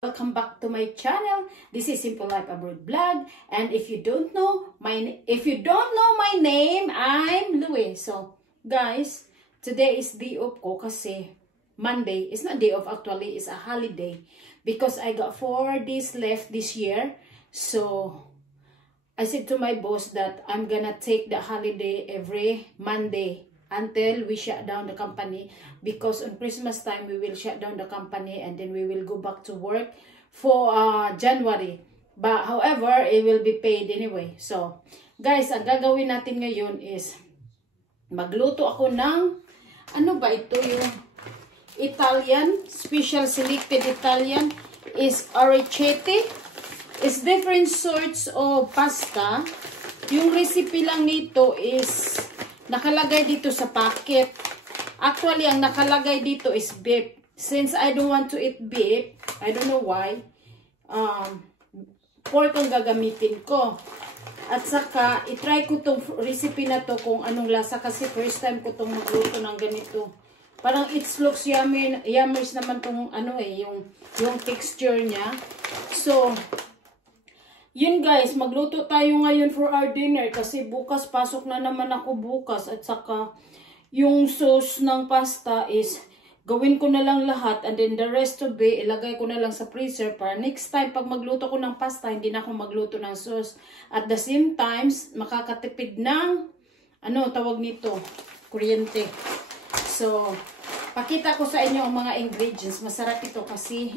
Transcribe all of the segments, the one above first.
Welcome back to my channel. This is Simple Life Abroad Vlog, and if you don't know my name, I'm Louie. So, guys, today is day off ko kasi Monday. It's not day off actually, it's a holiday because I got 4 days left this year. So, I said to my boss that I'm gonna take the holiday every Monday until we shut down the company, because on Christmas time we will shut down the company and then we will go back to work for January. But however, it will be paid anyway. So guys, ang gagawin natin ngayon is magluto ako ng ano ba ito, yung Italian, special selected Italian is orecchiette. It's different sorts of pasta. Yung recipe lang nito is nakalagay dito sa packet. Actually, ang nakalagay dito is beef. Since I don't want to eat beef, I don't know why, pork ang gagamitin ko. At saka, itry ko tong recipe na to kung anong lasa, kasi first time ko tong magluto ng ganito. Parang it looks yummy, yummers naman tong ano yung texture niya. So, yun guys, magluto tayo ngayon for our dinner kasi bukas pasok na naman ako bukas, at saka yung sauce ng pasta is gawin ko na lang lahat, and then the rest of it ilagay ko na lang sa freezer para next time pag magluto ko ng pasta hindi na ako magluto ng sauce. At the same time makakatipid ng ano tawag nito, kuryente. So pakita ko sa inyo ang mga ingredients. Masarap ito kasi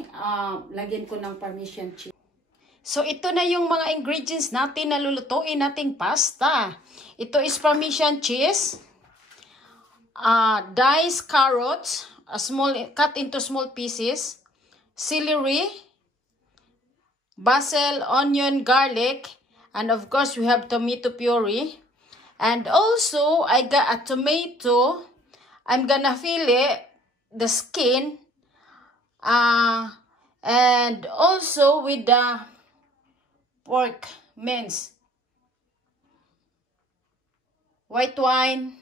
lagyan ko ng Parmesan cheese. So, ito na yung mga ingredients natin na lulutuin nating pasta. Ito is Parmesan cheese, diced carrots, cut into small pieces, celery, basil, onion, garlic, and of course, we have tomato puree. And also, I got a tomato. I'm gonna fillet the skin, and also with the pork mince, white wine,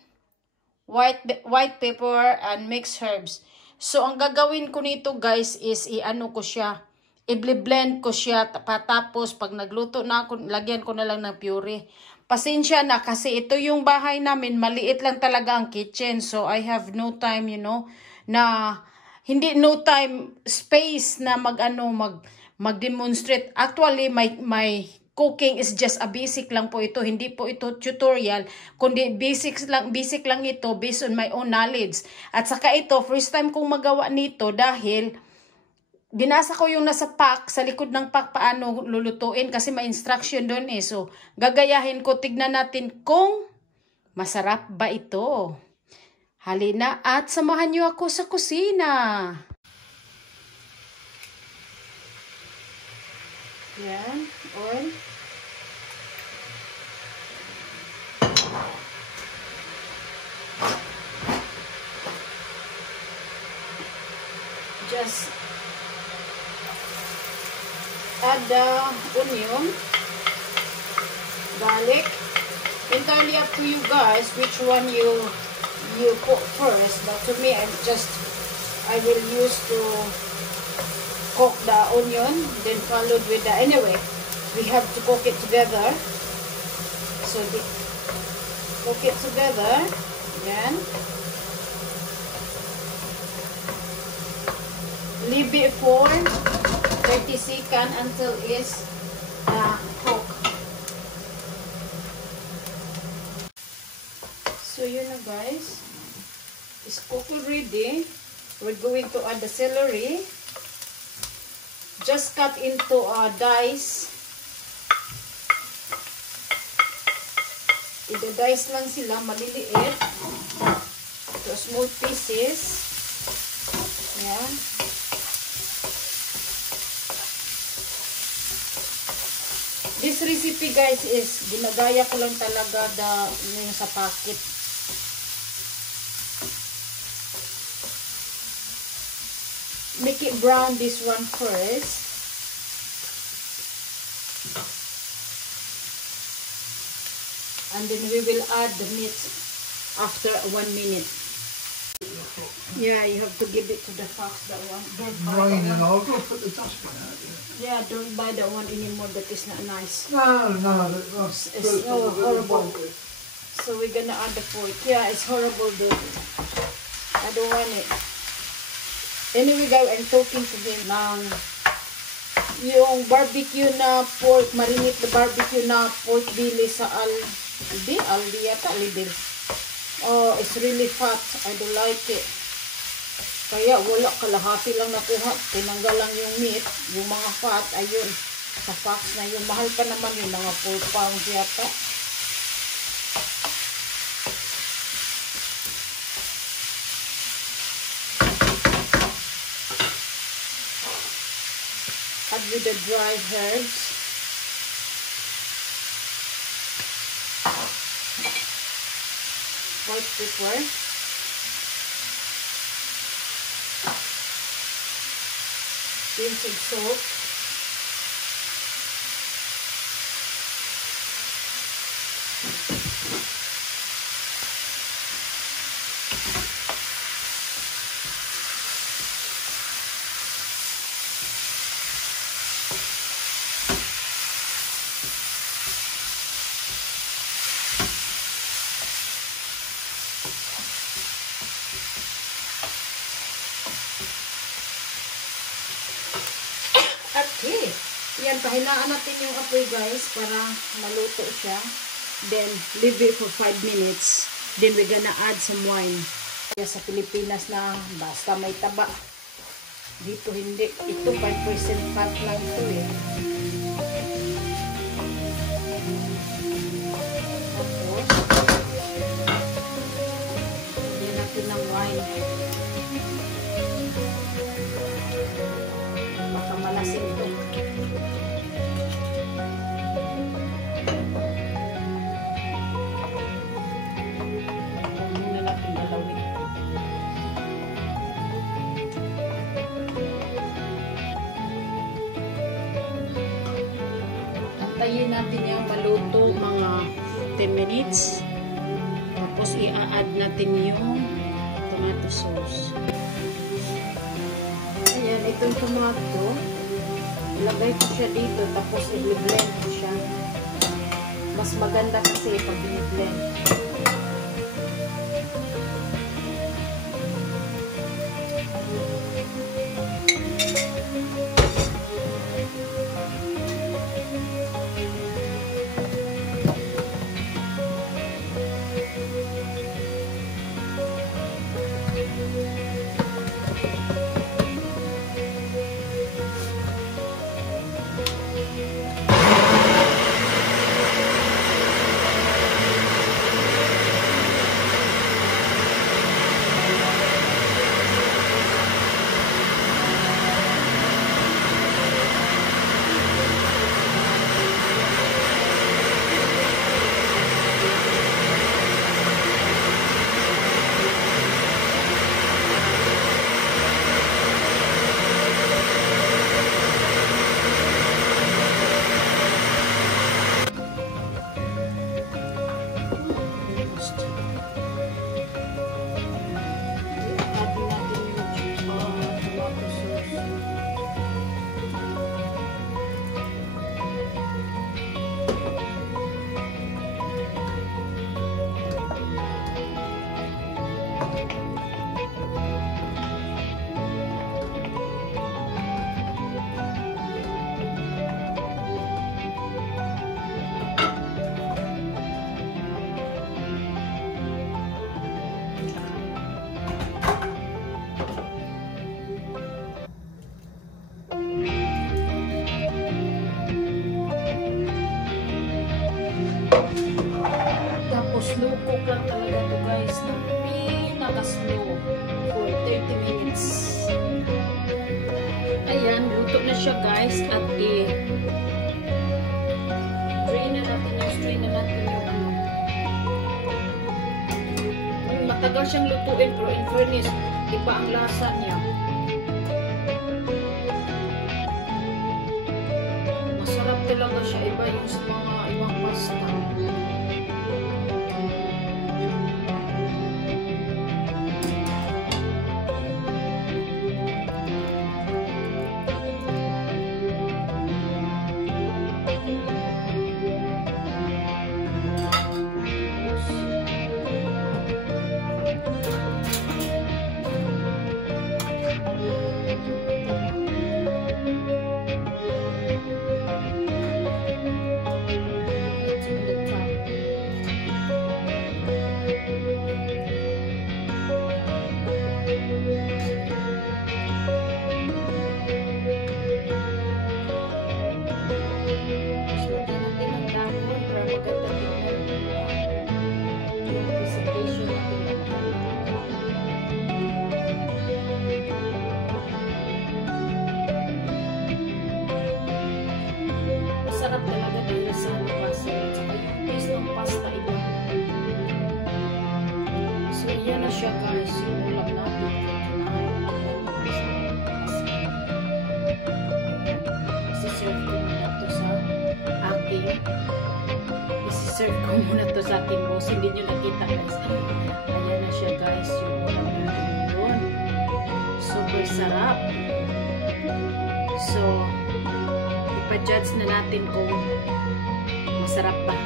white pepper, and mixed herbs. So ang gagawin ko nito guys is i-ano ko siya, i-blend ko siya, tapos pag nagluto na ako, lagyan ko na lang ng puree. Pasensya na kasi ito yung bahay namin, maliit lang talaga ang kitchen, so I have no time, you know, na no time, space na mag-demonstrate. Actually, my cooking is just a basic lang po ito. Hindi po ito tutorial, kundi basic lang ito based on my own knowledge. At saka ito, first time kong magawa nito dahil binasa ko yung nasa pack, sa likod ng pack paano lulutuin kasi may instruction doon eh. So, gagayahin ko, tignan natin kung masarap ba ito. Halina at samahan niyo ako sa kusina. Yan, oil. Just add the onion, garlic. Entirely up to you guys which one you cook first. But to me, I will use to cook the onion, then followed with the, anyway, we have to cook it together. So, cook it together. Yan. Leave it for 30 seconds until it's cooked. So, yun na guys. It's cooked already. We're going to add the celery. Just cut into dice. I-dice lang sila, maliliit. To small pieces. Ayan. This recipe guys is, ginagaya ko lang talaga yung sa packet. Make it brown this one first. And then we will add the meat after 1 minute. Yeah, you have to give it to the fox, that one. Don't buy Rain that and one. I'll go put the dustbin out. Yeah, don't buy that one anymore. That is not nice. No, It's so horrible. So we're gonna add the pork. Yeah, it's horrible, dude. I don't want it. Anyway, guys, I'm talking to him ng yung barbecue na pork, marinate na barbecue na pork belly sa Aldi yata, Lidl. Oh, it's really fat. I don't like it. Kaya wala, kalahati lang nakuha. Tinanggal lang yung meat, yung mga fat, ayun. Sa fox na yung mahal pa naman yung mga 4 pounds yata. Add with the dry herbs. White pepper. Pinch salt. Okay. Yan, pahinaan natin yung apoy, guys, para maluto siya. Then, leave it for 5 minutes. Then, we're gonna add some wine. Kaya sa Pilipinas na basta may taba. Dito hindi. Ito 5% fat lang ito eh. Tapos, lagyan natin ng wine. Baka malasing ito. Muna natin dalawin. Antayin natin yung maluto mga 10 minutes. Tapos i-add natin yung tomato sauce. Ayan, itong tomato, ilagay ko siya dito, tapos i-blend ko siya. Mas maganda kasi pag i-blend. Slow cook lang talaga ito, guys, na pinaka-slow for 30 minutes. Ayan, luto na siya, guys, at strain na natin yung matagal siyang lutuin, pero in fairness, iba ang lasa niya. Masarap talaga siya, iba yung sa mga ibang pasta. So, yan na siya guys. Yung ulam natin. Isi-serve ko muna to sa aking isi-serve ko muna to sa aking boss. Hindi nyo nakita guys. Ayan na siya guys. Yung ulam natin yun. Super sarap. So, ipa-judge na natin kung masarap ba.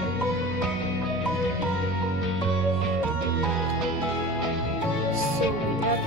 So, with that,